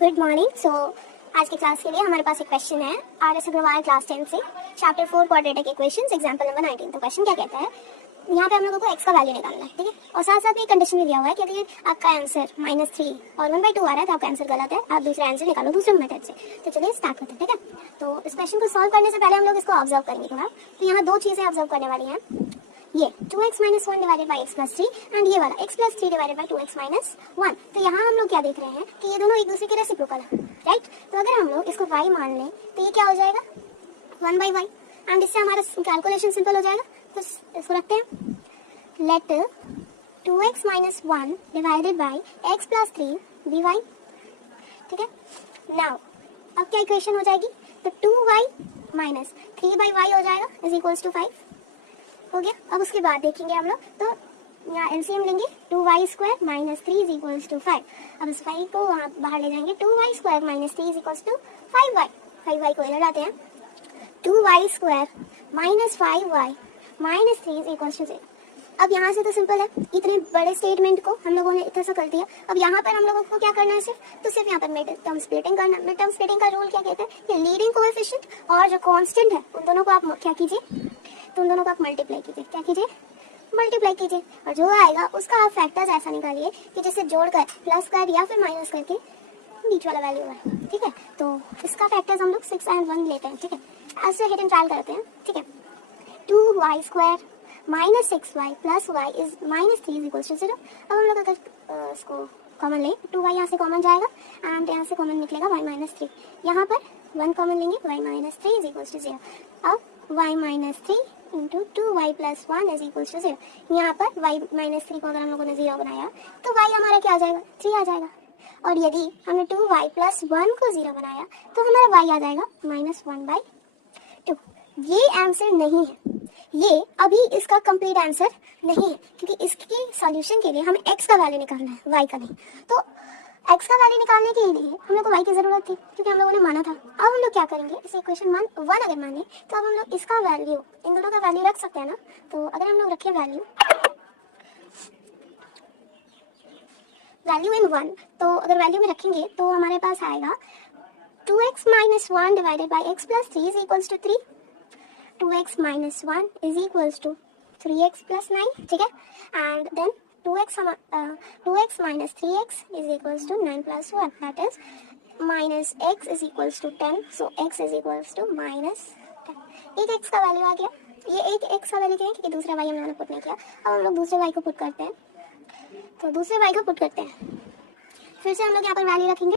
Good morning. सो आज की class के लिए हमारे पास एक क्वेश्चन है आर.एस. अग्रवाल क्लास 10 से chapter 4 quadratic equations example number 19। तो क्वेश्चन क्या कहता है, यहाँ पे हम लोगों को x का वैल्यू निकालना है, ठीक है। और साथ साथ में एक कंडीशन भी दिया हुआ है कि अगर आपका आंसर -3 और 1/2 आ रहा है तो आपका आंसर गलत है, आप दूसरा आंसर निकालो दूसरे मेथड से। तो चलिए स्टार्ट करते हैं, ठीक है। तो इस क्वेश्चन को सॉल्व करने से पहले हम लोग इसको ऑब्जर्व करेंगे थोड़ा। तो यहाँ दो चीजें ऑब्जर्व करने वाली हैं, ये 2x - 1 divided by x + 3 and ये वाला x + 3 डिवाइडेड बाई 2x - 1। तो यहाँ हम लोग क्या देख रहे हैं कि ये दोनों एक दूसरे के रेसिप्रोकल है, राइट। तो अगर हम लोग इसको y मान लें तो ये क्या हो जाएगा 1/y एंड इससे हमारा कैलकुलेशन सिंपल हो जाएगा। तो इसको रखते हैं, let 2x - 1 divided by x + 3 dy, ठीक है। नाउ अब क्या इक्वेशन हो जाएगी, तो 2y - 3/y हो जाएगा इज इक्वल्स टू 5 हो गया। अब उसके बाद देखेंगे हम लोग, तो यहाँ एलसीएम लेंगे, 2y² - 3 इज इक्वल्स टू 5। अब इस 5 को वहाँ बाहर ले जाएंगे, 2y² - 3 is equals to 5y। 5y को इधर लाते हैं, 2y² - 5y - 3 is equals to 0। अब यहाँ से तो सिंपल है, इतने बड़े स्टेटमेंट को हम लोगों ने इतना सा कर दिया। अब यहाँ पर हम लोगों को क्या करना है, तो सिर्फ यहाँ पर मिड टर्म स्प्लिटिंग करना। मिड टर्म स्प्लिटिंग का रूल क्या कहता है कि लीडिंग कोएफिशिएंट और जो कांस्टेंट है उन दोनों को आप क्या कीजिए, तो उन दोनों को आप मल्टीप्लाई कीजिए। क्या कीजिए, मल्टीप्लाई कीजिए, और जो आएगा उसका आप फैक्टर्स ऐसा निकालिए कि जिसे जोड़कर प्लस कर या फिर माइनस करके बीच वाला वैल्यू है, ठीक है। तो इसका फैक्टर्स हम लोग 6 और 1 लेते हैं, ठीक है। ऐसे हिट एंड ट्रायल करते हैं, ठीक है। 2y² - 6y + y is -3 is equals to 0। अब हम लोग अगर इसको कॉमन लें, 2y यहाँ से कॉमन जाएगा एंड यहाँ से कॉमन निकलेगा y - 3। यहाँ पर 1 कॉमन लेंगे, y - 3 इज इक्वल्स टू 0। अब y - 3 into 2y + 1 is equals to 0। यहाँ पर y - 3 को अगर हम लोगों ने 0 बनाया तो y हमारा क्या आ जाएगा, 3 आ जाएगा। और यदि हमने 2y + 1 को 0 बनाया तो हमारा y आ जाएगा -1/2। ये आंसर नहीं है, ये अभी इसका कंप्लीट आंसर नहीं है, क्योंकि इसके सॉल्यूशन के लिए हमें x का वैल्यू निकालना है, y का नहीं। तो x का वैल्यू निकालने के लिए हम लोग को y की जरूरत थी, क्योंकि हम लोगों ने माना था। अब हम लोग क्या करेंगे, इस इक्वेशन 1 अगर माने तो अब हम लोग इसका वैल्यू, इन दोनों का वैल्यू रख सकते हैं ना। तो अगर हम लोग रखें वैल्यू इन 1, तो अगर वैल्यू में रखेंगे तो हमारे पास आएगा 2x - 1 divided by x + 3 is equals to 3। 2x - 1 is equals to 3x + 9, ठीक है। And then 2x - 3x is equals to 9 + 1, that is -x is equals to 10। So x is equals to -10। एक x का value आ गया, ये एक x का value क्या है, क्योंकि दूसरा y हम लोगों ने पुट नहीं किया। अब हम लोग दूसरे y को पुट करते हैं, तो दूसरे y को पुट करते हैं, फिर से हम लोग यहाँ पर वैल्यू रखेंगे